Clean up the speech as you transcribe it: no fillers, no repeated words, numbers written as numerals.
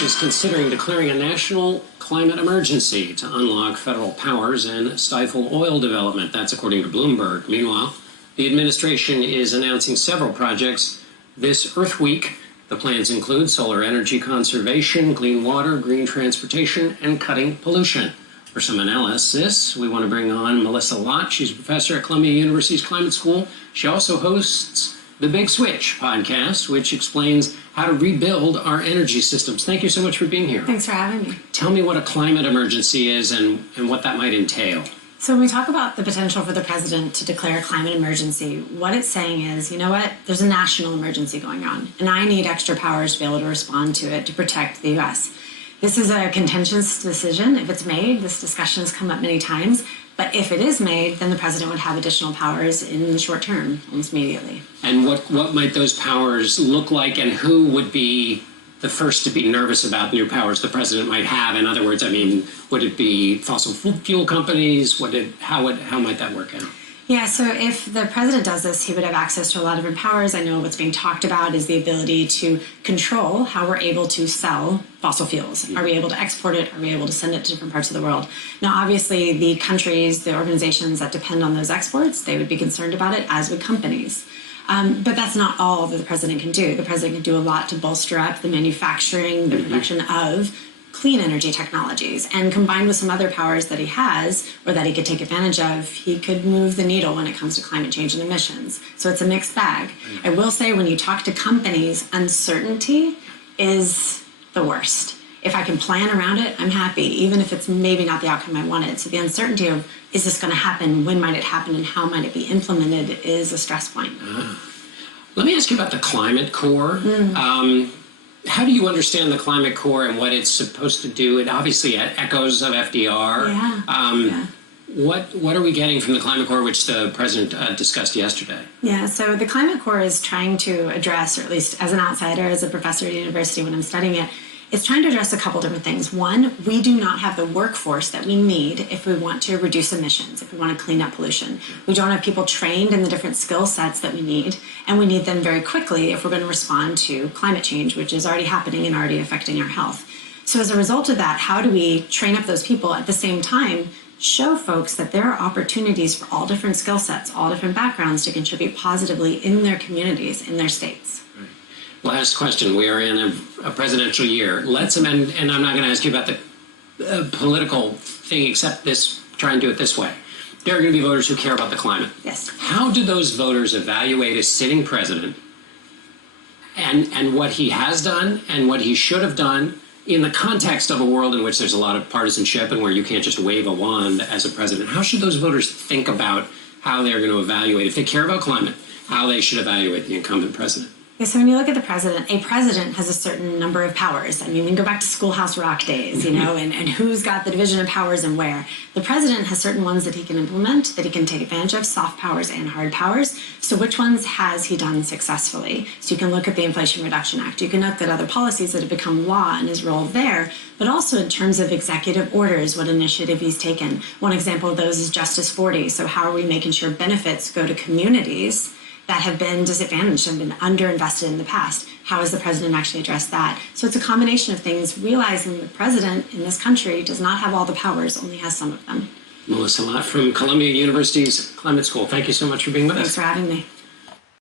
Congress is considering declaring a national climate emergency to unlock federal powers and stifle oil development. That's according to Bloomberg. Meanwhile, the administration is announcing several projects this Earth Week. The plans include solar energy conservation, clean water, green transportation, and cutting pollution. For some analysis, we want to bring on Melissa Lott. She's a professor at Columbia University's Climate School. She also hosts the Big Switch podcast, which explains how to rebuild our energy systems. Thank you so much for being here. Thanks for having me. Tell me what a climate emergency is and what that might entail. So when we talk about the potential for the president to declare a climate emergency, what it's saying is, you know what, there's a national emergency going on, and I need extra powers to be able to respond to it to protect the U.S. This is a contentious decision. If it's made, this discussion has come up many times, but if it is made, then the president would have additional powers in the short term, almost immediately. And what might those powers look like, and who would be the first to be nervous about new powers the president might have? In other words, I mean, would it be fossil fuel companies? How might that work out? Yeah, so if the president does this, he would have access to a lot of different powers. I know what's being talked about is the ability to control how we're able to sell fossil fuels. Are we able to export it? Are we able to send it to different parts of the world? Now, obviously, the countries, the organizations that depend on those exports, they would be concerned about it, as would companies. But that's not all that the president can do. The president can do a lot to bolster up the manufacturing, the production of clean energy technologies, and combined with some other powers that he has or that he could take advantage of, he could move the needle when it comes to climate change and emissions. So it's a mixed bag. I will say, when you talk to companies, uncertainty is the worst. If I can plan around it, I'm happy, even if it's maybe not the outcome I wanted. So the uncertainty of, is this going to happen, when might it happen, and how might it be implemented is a stress point. Let me ask you about the Climate Corps. How do you understand the Climate Corps and what it's supposed to do? It obviously echoes of FDR. Yeah. What are we getting from the Climate Corps, which the president discussed yesterday? Yeah, so the Climate Corps is trying to address, or at least as an outsider, as a professor at university when I'm studying it, it's trying to address a couple different things. One, we do not have the workforce that we need if we want to reduce emissions, if we want to clean up pollution. We don't have people trained in the different skill sets that we need, and we need them very quickly if we're going to respond to climate change, which is already happening and already affecting our health. So as a result of that, how do we train up those people at the same time, show folks that there are opportunities for all different skill sets, all different backgrounds to contribute positively in their communities, in their states? Last question. We are in a presidential year. Let's amend, and I'm not going to ask you about the political thing, except try and do it this way. There are going to be voters who care about the climate. Yes. How do those voters evaluate a sitting president and what he has done and what he should have done in the context of a world in which there's a lot of partisanship and where you can't just wave a wand as a president? How should those voters think about how they're going to evaluate, if they care about climate, how they should evaluate the incumbent president? Yeah, so when you look at the president, a president has a certain number of powers. I mean, we can go back to Schoolhouse Rock days, you know, and who's got the division of powers and where. The president has certain ones that he can implement, that he can take advantage of, soft powers and hard powers. So which ones has he done successfully? So you can look at the Inflation Reduction Act. You can look at other policies that have become law and his role there, but also in terms of executive orders, what initiative he's taken. One example of those is Justice 40. So how are we making sure benefits go to communities that have been disadvantaged and been underinvested in the past? How has the president actually addressed that? So it's a combination of things, realizing the president in this country does not have all the powers, only has some of them. Melissa Lott from Columbia University's Climate School. Thank you so much for being with us. Thanks for having me.